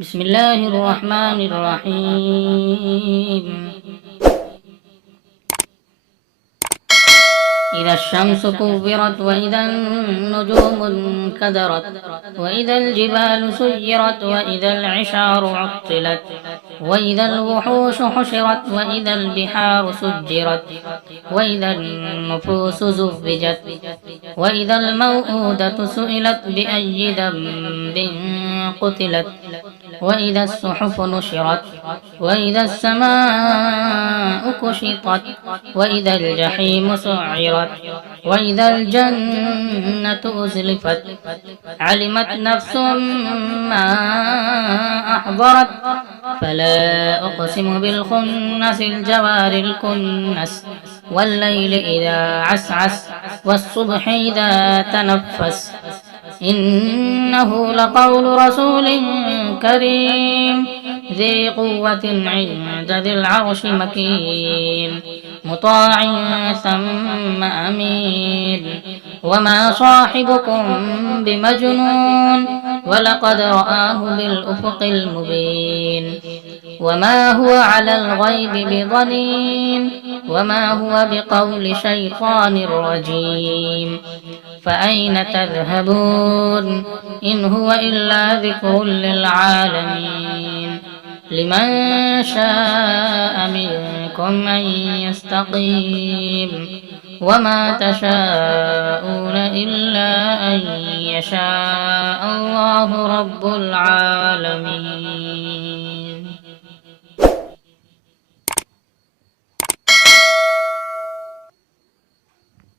بسم الله الرحمن الرحيم. إذا الشمس كورت وإذا النجوم انكدرت وإذا الجبال سيرت وإذا العشار عطلت وإذا الوحوش حشرت وإذا البحار سجرت وإذا النفوس زوجت وإذا الموءودة سئلت بأي ذنب قتلت وإذا الصحف نشرت وإذا السماء كشطت وإذا الجحيم سعرت وإذا الجنة أزلفت علمت نفس ما أحضرت فلا أقسم بالخنس الجوار الكنس والليل إذا عسعس والصبح إذا تنفس إنه لقول رسول كريم ذي قوة عند ذي العرش مكين مطاع ثم أمين وما صاحبكم بمجنون ولقد رآه بالأفق المبين وما هو على الغيب بضنين وما هو بقول شيطان رجيم فأين تذهبون إن هو إلا ذكر للعالمين لمن شاء منكم أن يستقيم وما تشاءون إلا أن يشاء الله رب العالمين.